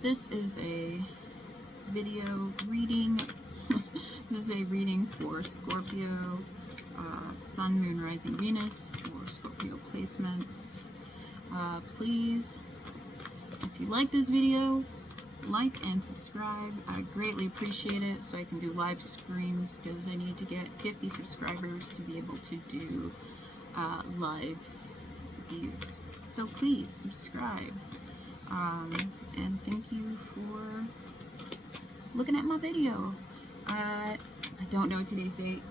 This is a video reading. This is a reading for Scorpio, Sun, Moon, Rising, Venus, for Scorpio placements. Please, if you like this video, like and subscribe. I greatly appreciate it so I can do live streams because I need to get 50 subscribers to be able to do live views. So please subscribe. And thank you for looking at my video. I don't know today's date.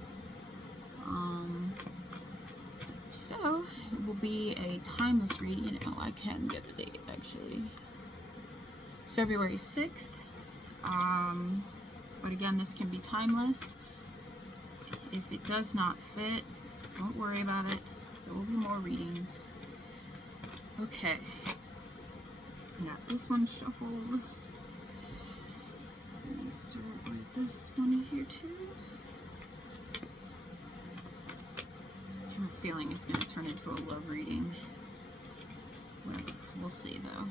So it will be a timeless reading. Oh, I can get the date actually. It's February 6th. But again, this can be timeless. If it does not fit, don't worry about it. There will be more readings. Okay. Got this one shuffled. Let me start with this one here too. I have a feeling it's going to turn into a love reading. Well, we'll see though.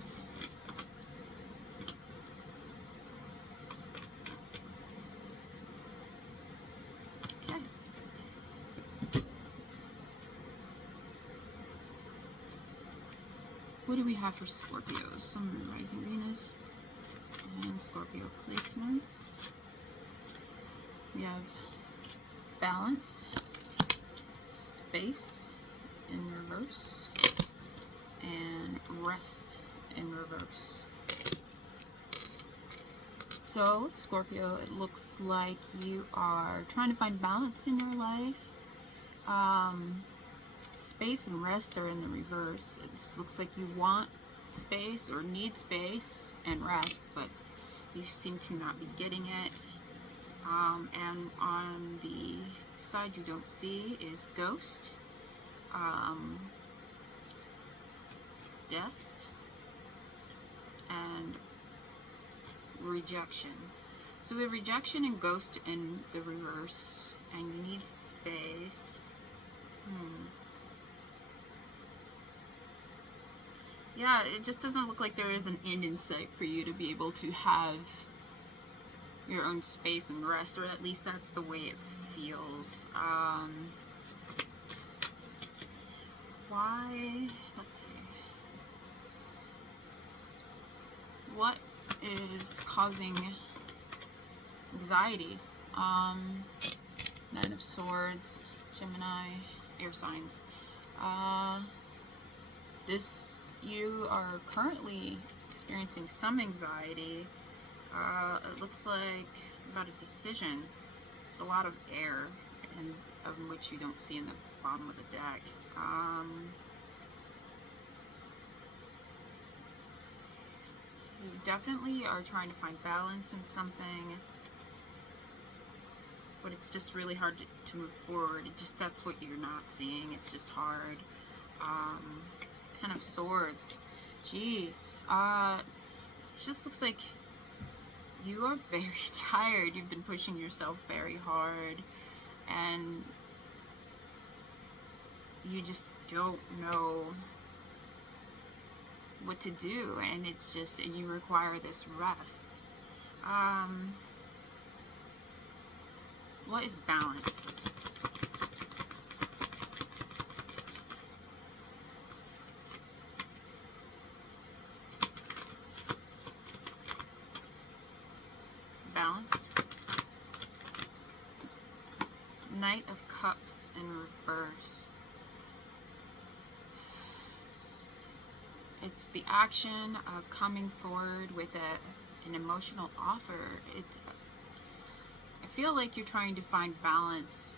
What do we have for Scorpio? Sun, Moon, Rising, Venus, and Scorpio placements. We have balance, space in reverse, and rest in reverse. So, Scorpio, it looks like you are trying to find balance in your life. Space and rest are in the reverse. It just looks like you want space or need space and rest, but you seem to not be getting it. And on the side you don't see is ghost, death, and rejection. So we have rejection and ghost in the reverse, and you need space. Yeah, it just doesn't look like there is an end in sight for you to be able to have your own space and rest, or at least that's the way it feels. Why? Let's see. What is causing anxiety? Nine of Swords, Gemini, air signs. You are currently experiencing some anxiety. It looks like about a decision. There's a lot of air, of which you don't see in the bottom of the deck. You definitely are trying to find balance in something, but it's just really hard to move forward. That's what you're not seeing. It's just hard. Ten of Swords. Jeez. It just looks like you are very tired. You've been pushing yourself very hard, and you just don't know what to do, and you require this rest. What is balance? Balance. Knight of Cups in reverse. It's the action of coming forward with an emotional offer. I feel like you're trying to find balance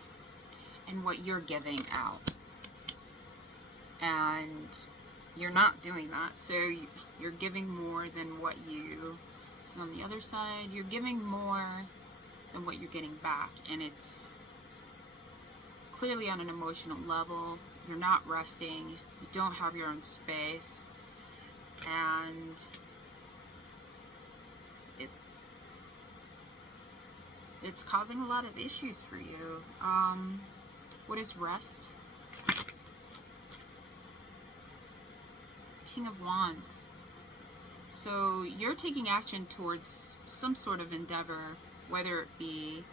in what you're giving out, and you're not doing that. So you're giving more than what you. So on the other side, you're giving more than what you're getting back, and it's clearly on an emotional level. You're not resting. You don't have your own space, and it's causing a lot of issues for you. What is rest? King of Wands. So you're taking action towards some sort of endeavor, whether it be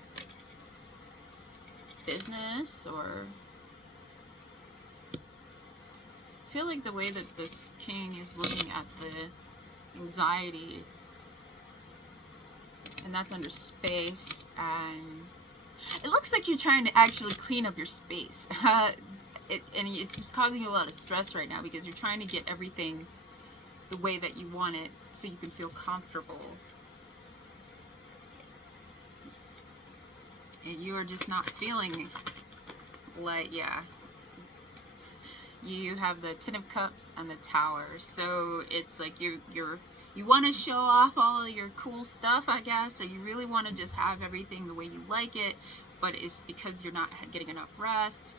business or... I feel like the way that this king is looking at the anxiety, and that's under space, and it looks like you're trying to actually clean up your space. And it's just causing you a lot of stress right now because you're trying to get everything the way that you want it so you can feel comfortable. And you are just not feeling like, yeah. You have the Ten of Cups and the Tower. So it's like you want to show off all of your cool stuff, I guess. So you really want to just have everything the way you like it, but it's because you're not getting enough rest.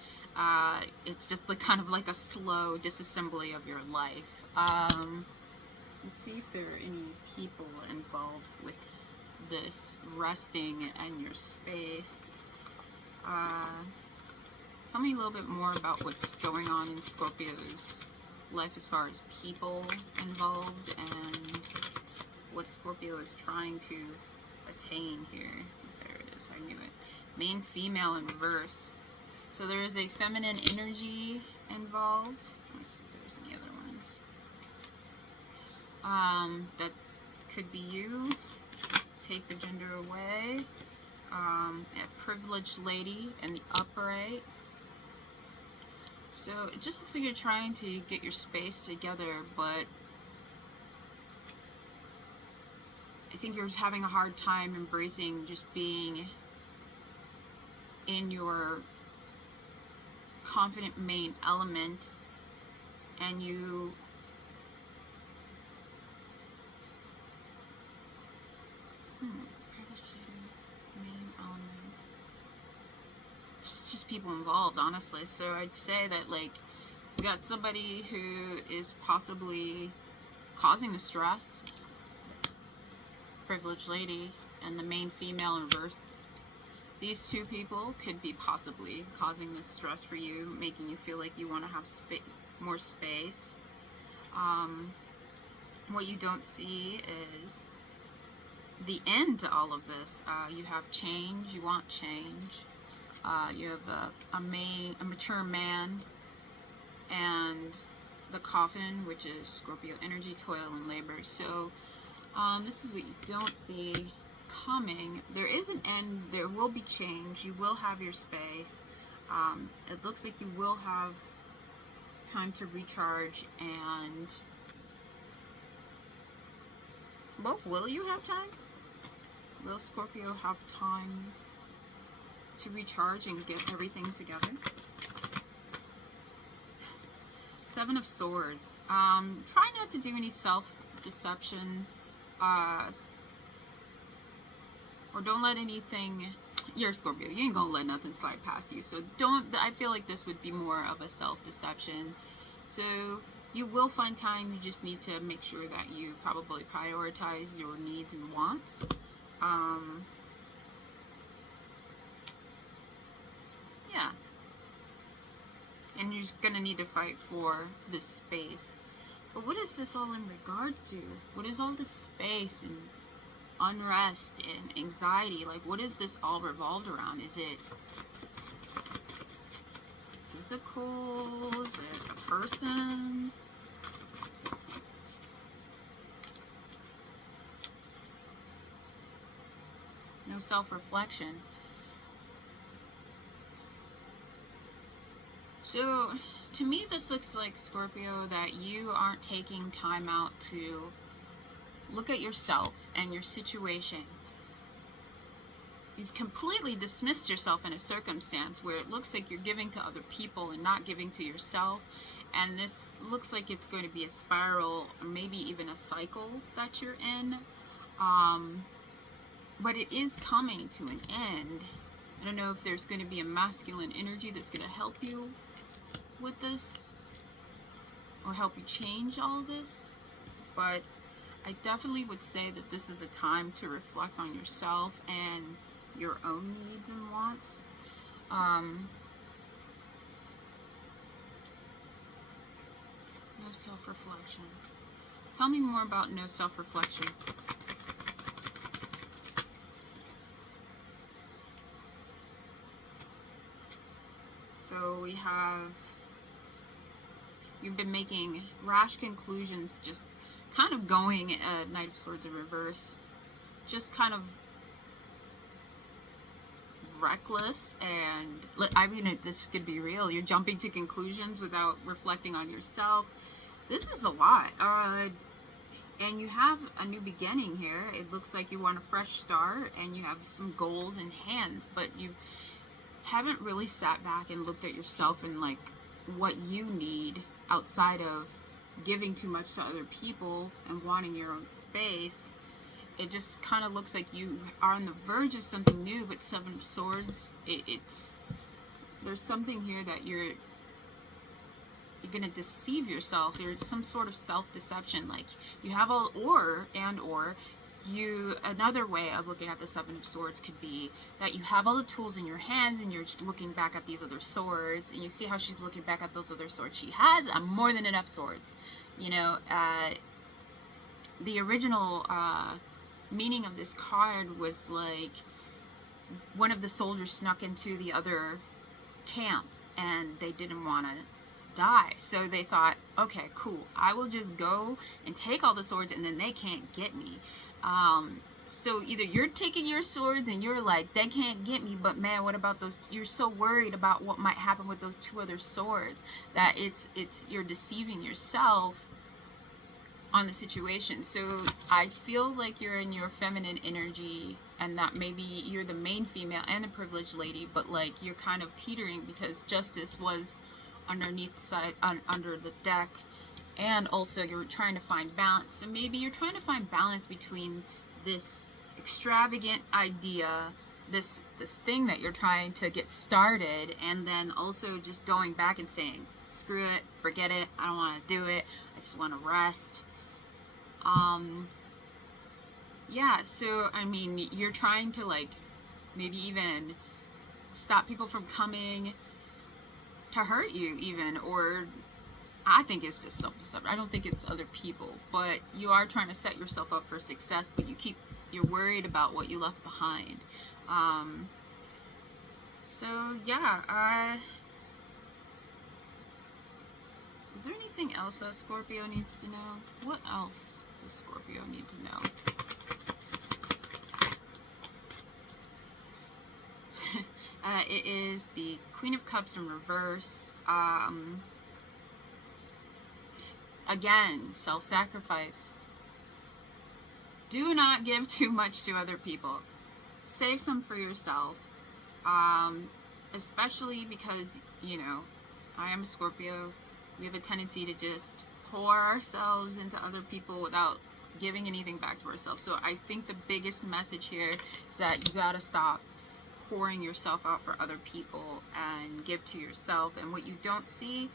It's just like kind of like a slow disassembly of your life. Let's see if there are any people involved with this resting and your space. Tell me a little bit more about what's going on in Scorpio's life as far as people involved and what Scorpio is trying to attain here. There it is, I knew it. Main female in reverse. So there is a feminine energy involved. Let me see if there's any other ones. That could be you. Take the gender away. A privileged lady in the upright. So it just looks like you're trying to get your space together, but I think you're having a hard time embracing just being in your confident main element, and you main element. It's just people involved, honestly. So I'd say that, like, you got somebody who is possibly causing the stress, privileged lady, and the main female in reverse. These two people could be possibly causing this stress for you, making you feel like you want to have more space. What you don't see is the end to all of this. You have change. You want change. You have a mature man, and the coffin, which is Scorpio energy, toil, and labor. So this is what you don't see coming. There is an end. There will be change. You will have your space. It looks like you will have time to recharge. And well, will you have time? Will Scorpio have time to recharge and get everything together? Seven of Swords. Try not to do any self-deception, or don't let anything... You're Scorpio. You ain't gonna let nothing slide past you. So don't... I feel like this would be more of a self-deception. So you will find time. You just need to make sure that you probably prioritize your needs and wants. Yeah. And you're just gonna need to fight for this space. But what is this all in regards to? What is all this space and unrest and anxiety? Like, what is this all revolved around? Is it physical? Is it a person? No self-reflection. So, to me, this looks like, Scorpio, that you aren't taking time out to look at yourself and your situation. You've completely dismissed yourself in a circumstance where it looks like you're giving to other people and not giving to yourself. And this looks like it's going to be a spiral, or maybe even a cycle that you're in. But it is coming to an end. I don't know if there's going to be a masculine energy that's going to help you with this, or help you change all this, but I definitely would say that this is a time to reflect on yourself and your own needs and wants. No self-reflection. Tell me more about no self-reflection. So we have, you've been making rash conclusions, just kind of going Knight of Swords in reverse, just kind of reckless, and I mean, this could be real. You're jumping to conclusions without reflecting on yourself. This is a lot. And you have a new beginning here. It looks like you want a fresh start and you have some goals in hand, but you haven't really sat back and looked at yourself and like what you need outside of giving too much to other people and wanting your own space. It just kind of looks like you are on the verge of something new, but Seven of Swords, there's something here that you're gonna deceive yourself. There's some sort of self-deception. Like you have all, or another way of looking at the Seven of Swords could be that you have all the tools in your hands and you're just looking back at these other swords, and you see how she's looking back at those other swords. She has more than enough swords. You know, the original meaning of this card was like one of the soldiers snuck into the other camp and they didn't want to die, so they thought, okay, cool, I will just go and take all the swords and then they can't get me. So either you're taking your swords and you're like, they can't get me, but man, what about those? You're so worried about what might happen with those two other swords that you're deceiving yourself on the situation. So I feel like you're in your feminine energy, and that maybe you're the main female and the privileged lady, but like you're kind of teetering because justice was underneath the side, under the deck, and also you're trying to find balance. So maybe you're trying to find balance between this extravagant idea, this thing that you're trying to get started, and then also just going back and saying, screw it, forget it, I don't want to do it, I just want to rest. Yeah, so I mean, you're trying to like maybe even stop people from coming to hurt you even, or I think it's just self-deception. I don't think it's other people, but you are trying to set yourself up for success, but you're worried about what you left behind. So yeah, is there anything else that Scorpio needs to know? What else does Scorpio need to know? It is the Queen of Cups in reverse. Again, self-sacrifice. Do not give too much to other people. Save some for yourself. Especially because, you know, I am a Scorpio. We have a tendency to just pour ourselves into other people without giving anything back to ourselves. So I think the biggest message here is that you gotta stop pouring yourself out for other people and give to yourself. And what you don't see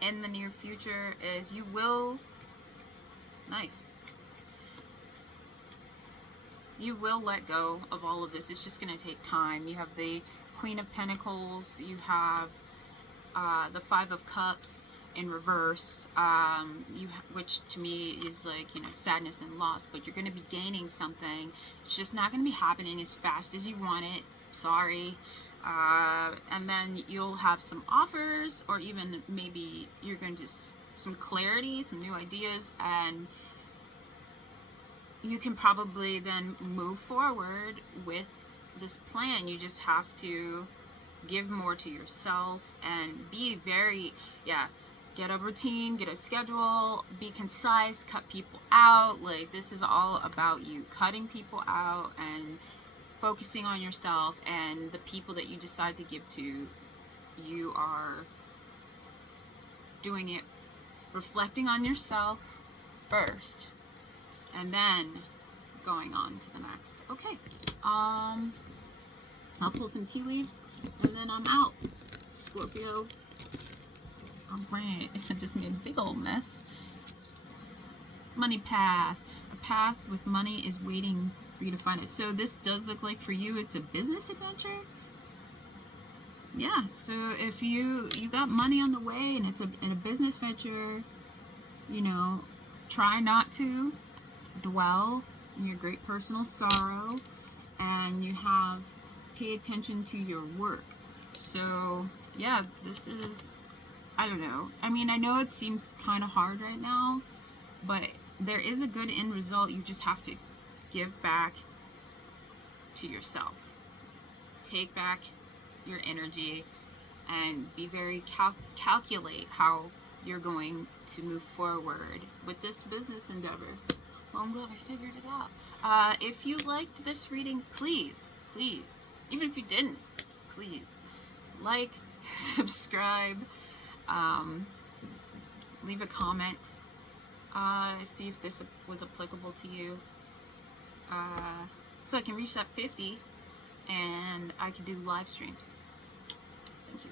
in the near future is you will let go of all of this. It's just going to take time. You have the Queen of Pentacles, you have the Five of Cups in reverse, which to me is like, you know, sadness and loss, but you're going to be gaining something. It's just not going to be happening as fast as you want it. Sorry. And then you'll have some offers, or even maybe you're going to some clarity, some new ideas, and you can probably then move forward with this plan. You just have to give more to yourself and be very, get a routine, get a schedule, be concise, cut people out. Like, this is all about you cutting people out and focusing on yourself, and the people that you decide to give to, you are doing it reflecting on yourself first and then going on to the next. Okay, I'll pull some tea leaves and then I'm out. Scorpio. Alright, I just made a big old mess. Money path. A path with money is waiting for you to find it. So this does look like for you it's a business adventure. Yeah, so if you got money on the way and it's in a business venture, you know, try not to dwell in your great personal sorrow, and you have pay attention to your work. So yeah, this is, I don't know. I mean, I know it seems kind of hard right now, but there is a good end result. You just have to give back to yourself. Take back your energy and be very calculate how you're going to move forward with this business endeavor. Well, I'm glad I figured it out. If you liked this reading, please, even if you didn't, please like, subscribe, leave a comment, see if this was applicable to you, so I can reach that 50 and I can do live streams. Thank you.